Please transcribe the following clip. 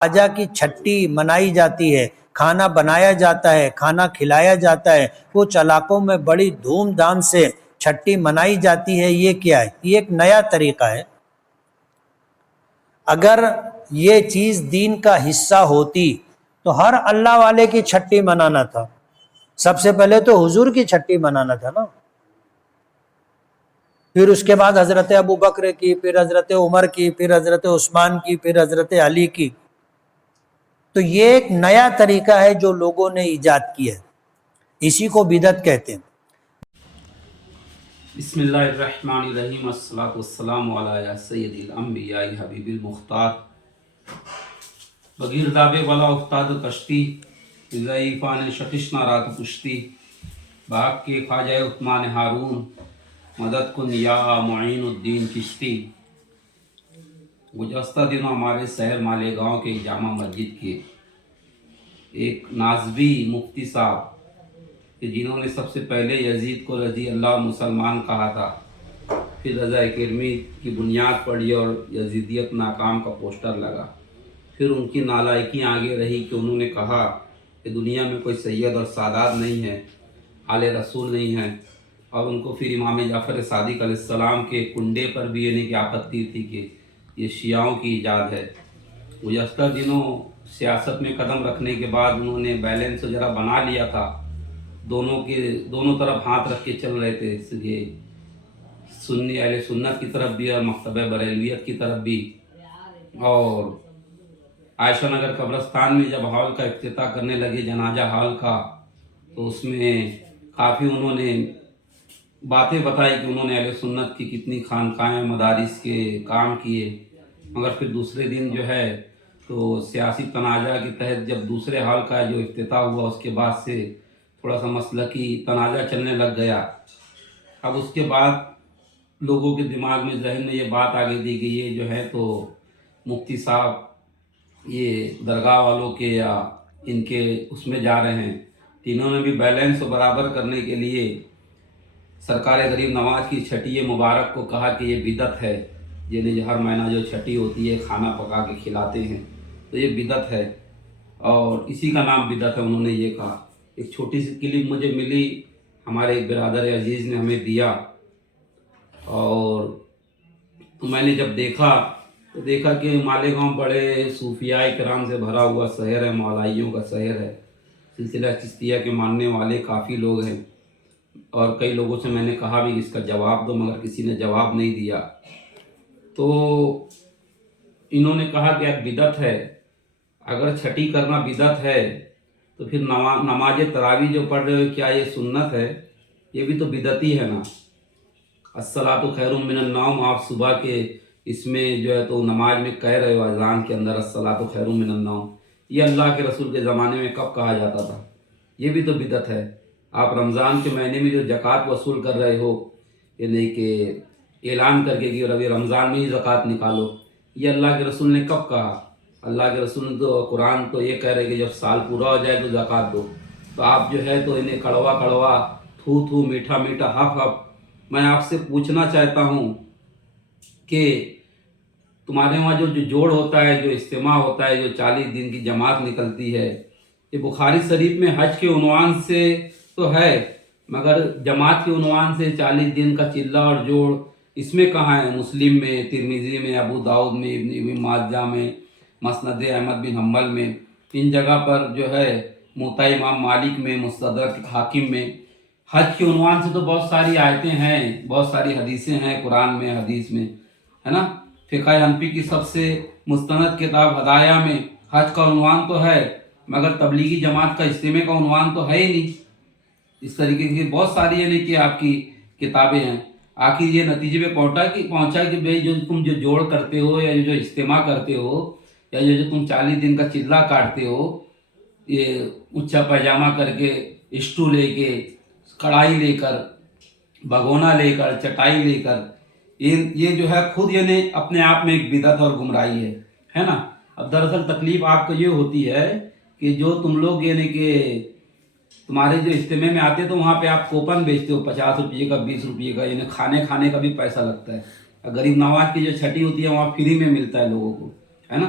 خواجہ کی چھٹی منائی جاتی ہے، کھانا بنایا جاتا ہے، کھانا کھلایا جاتا ہے، کچھ علاقوں میں بڑی دھوم دھام سے چھٹی منائی جاتی ہے۔ یہ کیا ہے؟ یہ ایک نیا طریقہ ہے۔ اگر یہ چیز دین کا حصہ ہوتی تو ہر اللہ والے کی چھٹی منانا تھا، سب سے پہلے تو حضور کی چھٹی منانا تھا نا، پھر اس کے بعد حضرت ابو بکر کی، پھر حضرت عمر کی، پھر حضرت عثمان کی، پھر حضرت علی کی۔ تو یہ ایک نیا طریقہ ہے جو لوگوں نے ایجاد کیا ہے، اسی کو بدعت کہتے ہیں۔ بسم اللہ الرحمن الرحیم، الصلاۃ والسلام علی سید الانبیاء حبیب المختار، بغیر دابے والا افتاد کشتی، ضعیفان شکشنا رات پشتی، باغ کے خواجہ عثمان ہارون، مدد کن یا معین الدین چشتی۔ گزشتہ دنوں ہمارے شہر مالیگاؤں کے جامع مسجد کے ایک نازوی مفتی صاحب کہ جنہوں نے سب سے پہلے یزید کو رضی اللہ مسلمان کہا تھا، پھر رضا اکیڈمی کی بنیاد پڑی اور یزیدیت ناکام کا پوسٹر لگا، پھر ان کی نالائکی آگے رہی کہ انہوں نے کہا کہ دنیا میں کوئی سید اور سادات نہیں ہے، آل رسول نہیں ہے، اور ان کو پھر امام جعفر صادق علیہ السلام کے کنڈے پر بھی یہ نہیں کہ آپتی تھی کہ یہ شیعوں کی ایجاد ہے۔ گزشتہ دنوں سیاست میں قدم رکھنے کے بعد انہوں نے بیلنس ذرا بنا لیا تھا، دونوں طرف ہاتھ رکھ کے چل رہے تھے، اس لیے سنی اہل سنت کی طرف بھی اور مکتبہ بریلویت کی طرف بھی۔ اور عائشہ نگر قبرستان میں جب ہال کا افتتاح کرنے لگے، جنازہ ہال کا، تو اس میں کافی انہوں نے باتیں بتائی کہ انہوں نے اہل سنت کی کتنی خانقاہیں مدارس کے کام کیے، مگر پھر دوسرے دن جو ہے تو سیاسی تنازع کے تحت جب دوسرے ہال کا جو افتتاح ہوا اس کے بعد سے تھوڑا سا مسلکی تنازع چلنے لگ گیا۔ اب اس کے بعد لوگوں کے دماغ میں ذہن میں یہ بات آگے دی کہ یہ جو ہے تو مفتی صاحب یہ درگاہ والوں کے یا ان کے اس میں جا رہے ہیں۔ تینوں نے بھی بیلنس برابر کرنے کے لیے سرکار غریب نواز کی چھٹی مبارک کو کہا کہ یہ بدعت ہے، یعنی ہر مہینہ جو چھٹی ہوتی ہے کھانا پکا کے کھلاتے ہیں تو یہ بدعت ہے، اور اسی کا نام بدعت ہے، انہوں نے یہ کہا۔ ایک چھوٹی سی کلپ مجھے ملی، ہمارے ایک برادر عزیز نے ہمیں دیا، اور میں نے جب دیکھا تو دیکھا کہ مالیگاؤں بڑے صوفیاء کرام سے بھرا ہوا شہر ہے، مولائیوں کا شہر ہے، سلسلہ چشتیہ کے ماننے والے کافی لوگ ہیں، اور کئی لوگوں سے میں نے کہا بھی اس کا جواب دو، مگر کسی نے جواب نہیں دیا۔ تو انہوں نے کہا کہ اب بدعت ہے، اگر چھٹی کرنا بدعت ہے تو پھر نماز تراویح جو پڑھ رہے ہو کیا یہ سنت ہے؟ یہ بھی تو بدعت ہی ہے نا۔ الصلاۃ خیر من النوم، آپ صبح کے اس میں جو ہے تو نماز میں کہہ رہے ہو اذان کے اندر الصلاۃ خیر من النوم، یہ اللہ کے رسول کے زمانے میں کب کہا جاتا تھا؟ یہ بھی تو بدعت ہے۔ آپ رمضان کے مہینے میں جو زکوٰۃ وصول کر رہے ہو، یعنی کہ اعلان کر کے کہ ابھی رمضان میں ہی زکوٰۃ نکالو، یہ اللہ کے رسول نے کب کہا؟ اللہ کے رسول تو قرآن تو یہ کہہ رہے کہ جب سال پورا ہو جائے تو زکوٰۃ دو، تو آپ جو ہے تو انہیں کڑوا کڑوا، تھو تھو، میٹھا میٹھا، ہف ہف۔ میں آپ سے پوچھنا چاہتا ہوں کہ تمہارے وہاں جو جوڑ ہوتا ہے، جو اجتماع ہوتا ہے، جو 40 دن کی جماعت نکلتی ہے، یہ بخاری شریف میں حج کے عنوان سے تو ہے، مگر جماعت کے عنوان سے 40 دن کا چلہ اور جوڑ اس میں کہاں ہے؟ مسلم میں، ترمذی میں، ابو داؤد میں، ابن ماجہ میں، مسند احمد بن حنبل میں، ان جگہ پر جو ہے موطا امام مالک میں، مستدرک حاکم میں۔ حج کے عنوان سے تو بہت ساری آیتیں ہیں، بہت ساری حدیثیں ہیں قرآن میں، حدیث میں، ہے نا۔ فقہ حنفی کی سب سے مستند کتاب ہدایہ میں حج کا عنوان تو ہے، مگر تبلیغی جماعت کا اجتماع کا عنوان تو ہے ہی نہیں۔ اس طریقے کی بہت ساری یعنی کہ آپ کی کتابیں ہیں۔ آخر یہ نتیجے پہ پہنچا کہ بھئی جو تم جو جوڑ کرتے ہو یا جو اجتماع کرتے ہو یا جو تم 40 دن کا چلہ کاٹتے ہو، یہ اونچا پائجامہ کر کے، اسٹو لے کے، کڑھائی لے کر، بھگونا لے کر، چٹائی لے کر، یہ جو ہے خود یعنی اپنے آپ میں ایک بدعت اور گمراہی ہے نا۔ اب دراصل تکلیف آپ کو یہ ہوتی ہے کہ جو تم لوگ یعنی کہ تمہارے جو اجتماع میں آتے تو وہاں پہ آپ کوپن بیچتے ہو 50 روپئے کا، 20 روپئے کا، یعنی کھانے کا بھی پیسہ لگتا ہے۔ غریب نواز کی جو چھٹی ہوتی ہے وہاں فری میں ملتا ہے لوگوں کو، ہے نا۔